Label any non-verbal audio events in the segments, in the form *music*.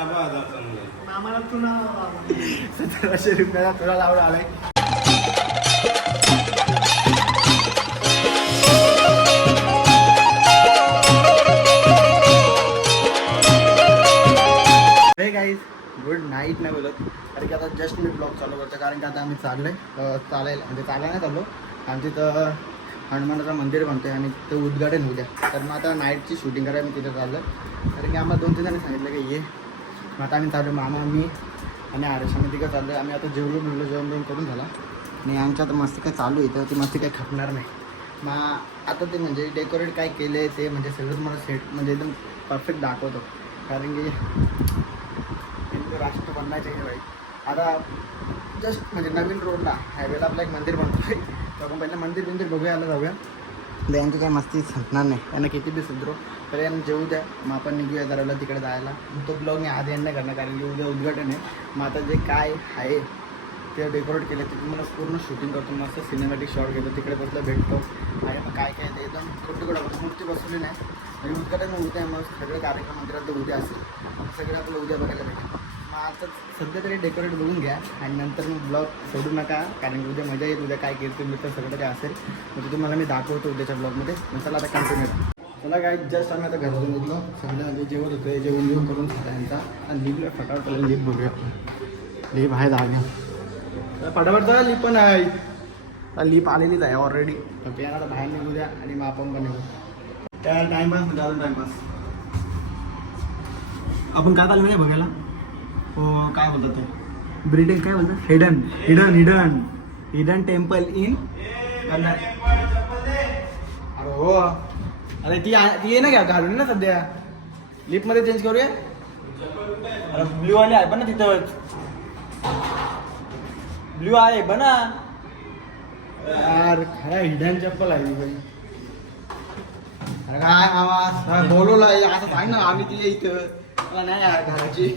आम्हाला तुला सतराशे रुपयाला तुला लावला आलाय गुड नाईट नाही बोलत. कारण की आता जस्ट मी ब्लॉग चालू करतो कारण की आता आम्ही चाललोय अं, चालायला म्हणजे चालायला नाही चाललो. आमच्या इथं हनुमानाचं मंदिर बनतोय आणि ते उद्घाटन उद्या तर मग आता नाईटची शूटिंग करायला मी तिथे चाललं कारण की आम्हाला दोन तीन जणांनी सांगितलं की ये. मग आता आम्ही चालू मामा मी आणि आरेश आम्ही तिकडे चाललो आम्ही आता जेवलो मिळलो जेवण जेवण करून झाला. आणि आमच्या आता मस्ती काय चालू आहे तर ती मस्ती काही खपणार नाही. मग आता ते म्हणजे डेकोरेट काय केलं आहे ते म्हणजे सगळं मला सेट म्हणजे एकदम परफेक्ट दाखवतो. कारण की राष्ट्र बनवायचं आहे भाई. आता जस्ट म्हणजे नवीन रोडला हायवेला आपलं एक मंदिर बनतो *laughs* तर आपण पहिलं मंदिर बिंदिर बघूया आलं जाऊया. यांची काय मस्ती संपणार नाही. त्यांना किती बी सुधरो पर्यंत जेऊ द्या. मग आपण निघूया जरा तिकडे जायला. तो ब्लॉग मी आधी यांना करणार कारण की उद्या उद्घाटन आहे. मग आता जे काय आहे ते डेकोरेट केलं ते तुम्हाला पूर्ण शूटिंग करतो. मस्त सिनेमॅटिक शॉट घेतो. तिकडे बसलं भेटतो. आणि मग काय काय ते एकदम कुठे कुठे मूर्ती बसवली नाही. आणि उद्घाटन उद्या मग सगळे कार्यक्रम मंदिरात तर उद्या असेल. मग सगळं आपलं उद्या बघायला भेटेल. मग आता सध्या तरी डेकोरेट बघून घ्या. आणि नंतर मग ब्लॉग सोडू नका कारण की उद्या मजा येईल. उद्या काय केली तुम्ही तर सगळं काय असेल. म्हणजे तुम्हाला मी दाखवतो उद्याच्या ब्लॉगमध्ये मग चला आता कंटिन्यू चला काय जस्ट आम्ही आता घरातून निघलो. सगळं आधी जेवण होतं जेवण जेवण करून त्यांचा आणि लिपला फटाफट त्याला लिप बघूया लिप आहे फटाफट फटाफटचा लिप पण आहे. लिप आलेलीच आहे ऑलरेडी तर ते आता बाहेर निघू द्या आणि मग आपण पण निघू. त्या टाइमपास म्हणजे अजून टाइमपास आपण काय चाललं नाही बघायला? हो काय बोलतात ते? ब्रिटिश काय बोलतात? Hidden hidden hidden. Hidden temple in अरे हो. अरे ती आ- ती आहे ना घ्या घालून ना सध्या. लिपमध्ये चेंज करूया? अरे ब्ल्यू वाले आहे पण ना तिथंच ब्ल्यू आहे बना यार खरा हिडन चप्पल आहे ही बाई. अरे काय आवाज बोलवला असं सांग ना आम्ही तिला इथं. मला नाही यार घराची.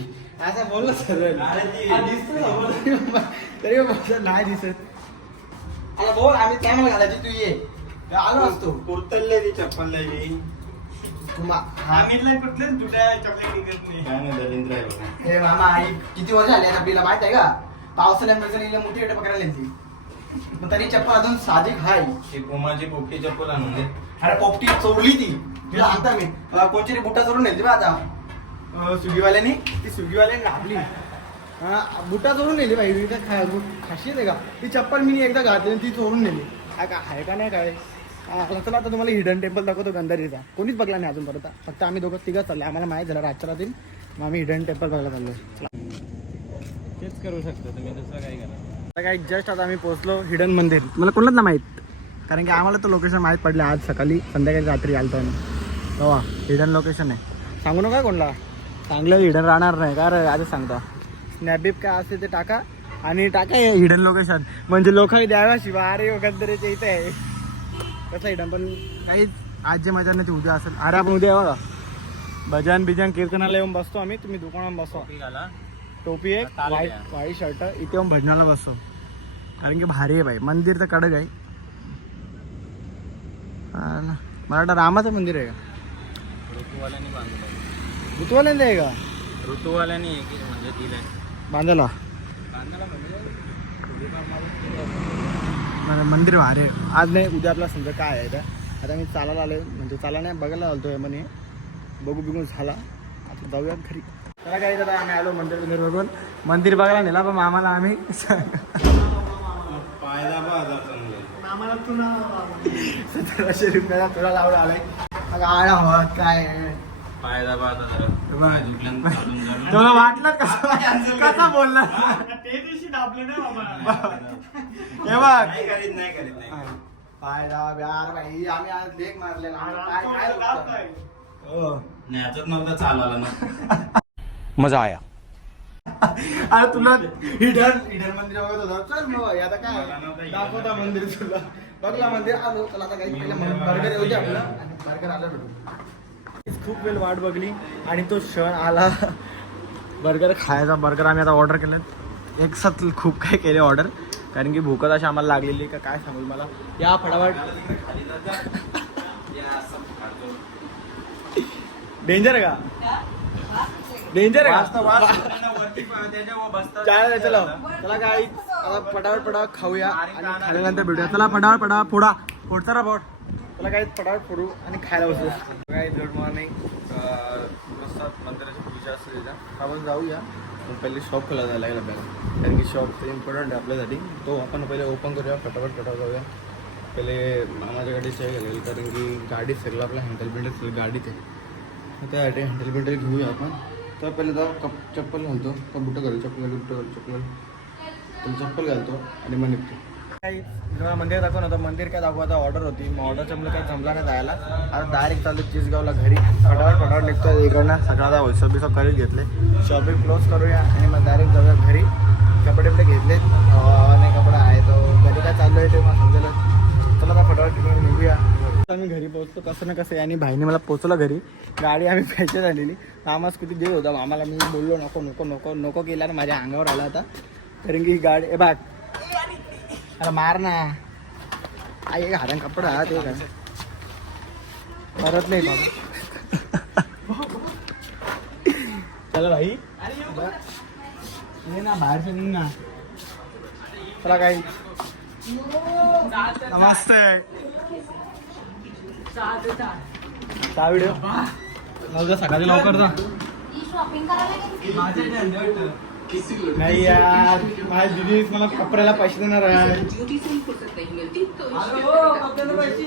असं बोललो सर *laughs* तरी पण नाही दिसत. अरे बोल आम्ही काय मला घालायची तू ये. आलो असतो. कुर्तल्ले ती चप्पल तुम्हा आम्ही कुठलेच तुट्या चॉकलेट निघत नाही. काय नाही दलिंद्र आहे बघा. हे मामा आई किती वर्ष झाली आता बिला माहीत आहे का? पावसाळ्यामध्ये मोठी गट पकडायला येते मग तरी चप्पल अजून साजिक हाय. ती कोमाची पोपटी चप्पल आणून दे. अरे पोपटी चोरली ती. तिला आणता मी अं, कोणची तरी बुटा चोरून नेली बा आता. अं, स्विगीवाल्यानी? ती स्विगीवाल्याने हा बुटा चोरून नेली बाई. खाशी आहे का? ती चप्पल मी एकदा घातली आणि ती चोरून नेली. काय का आहे का नाही काय? चला आता तुम्हाला हिडन टेम्पल दाखवतो गंधारीचा. कोणीच बघला नाही अजूनपर्यंत फक्त आम्ही दोघं तिघं चाललो आम्हाला माहीत झालं रातच्या रात्री मग आम्ही हिडन टेम्पल बघायला चाललो तेच करू शकता तुम्ही दुसरं काय करा. काय जस्ट आता आम्ही पोहोचलो हिडन मंदिर. मला कोणाच ना माहीत? कारण की आम्हाला तो लोकेशन माहीत पडलं आज सकाळी संध्याकाळी रात्री आलतो आम्ही. तेव्हा हिडन लोकेशन आहे. सांगू नका कोणला? चांगलं हिडन राहणार नाही. का रे? आधीच सांगतो. स्नॅपबिप काय असते ते टाका. आणि टाका हे हिडन लोकेशन म्हणजे लोकांनी द्यावा शिवा अरे गंदरेच्या इथे आहे. कसं हिडन पण काही आज जे मजा नाही ती उद्या असेल. अरे आपण उद्या बघा. भजन बिजन कीर्तनाला येऊन बसतो आम्ही. तुम्ही दुकानात बसतो टोपी एक व्हाईट. व्हाईट शर्ट इथे येऊन भजनाला बसतो. कारण की भारी आहे बाई. मंदिर तर कडक आहे. ना. मला वाटतं रामाचं मंदिर आहे का? ऋतूवाल्यांनी बांधलं आहे. का? ऋतूवाल्यांनी म्हणजे दिलंय. बांधायला बांधायला म्हणजे मला मंदिर भारी आहे. आज नाही उद्या आपला समजा काय आहे का आता मी चालायला आलोय. म्हणजे चाला नाही बघायला आलतो आहे म्हणे. बघू बिघून झाला. आता जाऊया घरी. चला काय दादा आम्ही आलो मंदिर बिंदिर बघून. मंदिर बघायला नेला पण आम्हाला आम्ही. चांगलं. आम्हाला तुला सतराशे रुपयाला तुला लावला आलाय. अगं आळा हवा काय? आहे? जरा. पाय दुखल्यानं चालून. तुला वाटलं कसं? कसा बोलला? ते दिवशी दाबले नाही बाबा. *laughs* हे बघ. नाही करीत नाही करीत नाही फायदा यार भाई आम्ही आज लेख मारले ना काय काय काय होतं? हो. न्याचत नव्हता चालवायला ना. मजा आया. *laughs* अरे तुला हिडन हिडन मंदिर बघत होता. चल मग आता काय? दाखवता मंदिर. तुला. बघला मंदिर. आलो चला आता काही पहिलं बर्गर येऊ दे आपलं. आणि बर्गर आलं भेटू खूप वेळ वाट बघली आणि तो क्षण आला. बर्गर खायचा. बर्गर आम्ही आता ऑर्डर केलं एक साथ खूप काही केले ऑर्डर कारण की भूकत अशी आम्हाला लागलेली का काय सांगू मला या फटाफट. डेंजर का? डेंजर. चालेल चलो. चला काय पटावर खाऊया आणि खाल्यानंतर भेटूया. चला पटावर पटावर फोडा. फोडचा ना फोड. चला काय पटावर फोडू आणि खायला बसू. काय गुड मॉर्निंग मस्त मंदिराची पूजा त्याच्या आपण जाऊया. पण पहिले शॉप खोला जायला लागेल आपल्याला कारण की शॉप इम्पॉर्टंट आहे आपल्यासाठी. तो आपण पहिले ओपन करूया फटाफट फटाफट जाऊया. पहिले मामाच्या गाडी सेव लागेल कारण की गाडी सगळं आपलं हँडल बिंडल सगळं गाडीच आहे. त्यासाठी हँडल बिंडल घेऊया आपण. तर पहिले जाऊ कप चप्पल घालतो. का घालू चप्पल घालू बुटं घालू चप्पल. घालू तर चप्पल घालतो आणि मग निघतो. काही तुम्हाला मंदिर दाखव होतं. मंदिर काय दाखवता ऑर्डर होती. मग ऑर्डर म्हणजे जमलं काय जमला नाही जायला. आता डायरेक्ट चालू चिसगावला घरी. फटाफट फटाफट निघतो इकडनं. सगळा आता वैसव करीत घेतले. शॉपिंग क्लोज करूया आणि मग डायरेक्ट जाऊया घरी. कपडे बिपडे घेतले. नाही कपडा आहे तो हो, घरी काय चालू आहे ते मला समजेल. चला आता फटाफट तिकडून निघूया. आम्ही घरी पोहोचतो कसं ना कसं आणि भाईने मला पोचलं घरी. गाडी आम्ही पैसे झालेली. मामा किती देऊ होता. मामाला मी बोललो नको नको नको नको केला ना. माझ्या अंगावर आला होता. कारण की गाडी ए बाग अरे मार ना. आई एक हातान कपडा हा ते काय? परत नाही बाबा. चला भाई. ये ना बाहेर से निघ ना. चला काही नमस्ते. चहा व्हिडिओ नऊ सकाळी लवकर जा. शॉपिंग करायला गेली. नाही यार माझ्या दिदी मला कपड्याला पैसे देणार आहे.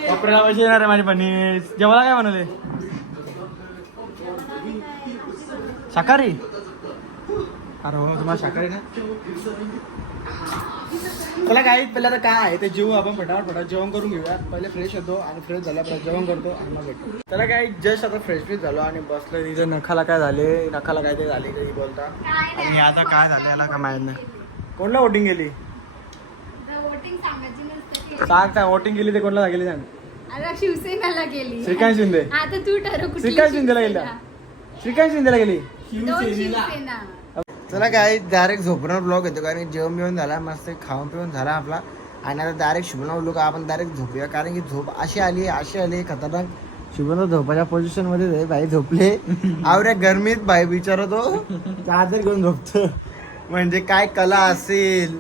कपड्याला पैसे देणार आहे माझे पनीस जेवायला काय बनवले शाकाहारी? अरे हो, तुम्हाला शाकाहारी ना चला काय पहिले आता काय आहे ते जेवू आपण फटाफट फटाफट जेवण करून घेऊया. पहिले फ्रेश होतो आणि फ्रेश झाल्यापर्यंत जेवण करतो आणि मग भेटतो त्याला काय जस्ट आता फ्रेश फ्रेश झालो आणि बसलो तिथे नखाला काय झाले नखाला काय ते झाले काही बोलता. आणि आता काय झालं याला काय माहीत नाही. कोणला वोटिंग गेली सांग काय वोटिंग केली ते कोणला गेली सांग. शिवसेनाला गेली. श्रीकांत शिंदे. आता तू ठरव कुठली श्रीकांत शिंदेला गेला. श्रीकांत शिंदेला गेली. शिवसेना. चला काय डायरेक्ट झोपणार ब्लॉग येतो कारण जेवण बिवण झाला मस्त खाऊन पिऊन झाला आपला. आणि आता डायरेक्ट शुभना उलू का आपण डायरेक्ट झोपूया कारण की झोप अशी आली अशी आली खतरनाक. शुभना झोपाच्या पोझिशनमध्ये. भाई झोपले. *laughs* आवऱ्या गरमीत भाई विचारत हो चार्जर घेऊन झोपतो. म्हणजे काय कला असेल?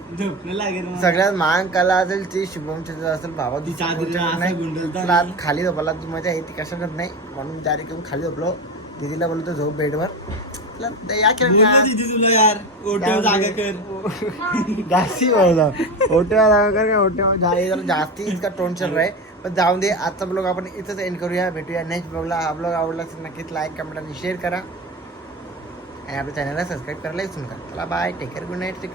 सगळ्यात महान कला असेल ती शुभमची असेल भावा तुला खाली झोपायला ती मजा येते कशात नाही. म्हणून डायरेक्ट येऊन खाली झोपलो. दीदीला बोलतो झोप बेडवर. म्हटलं, "ते या खेळण्यात." जास्ती बोलला होटेल जागा कर *laughs* काय होटेल जरा जास्ती इतका टोनचर आहे पण जाऊन दे आजचा ब्लॉग आपण इथंच एंड करूया भेटूया नेक्स्ट ब्लॉगला हा ब्लॉग आवडला असेल नक्कीच लाईक कमेंट आणि शेअर करा. आणि आपल्या चॅनलला सबस्क्राईब करायला विसरू नका. चला bye take care good night take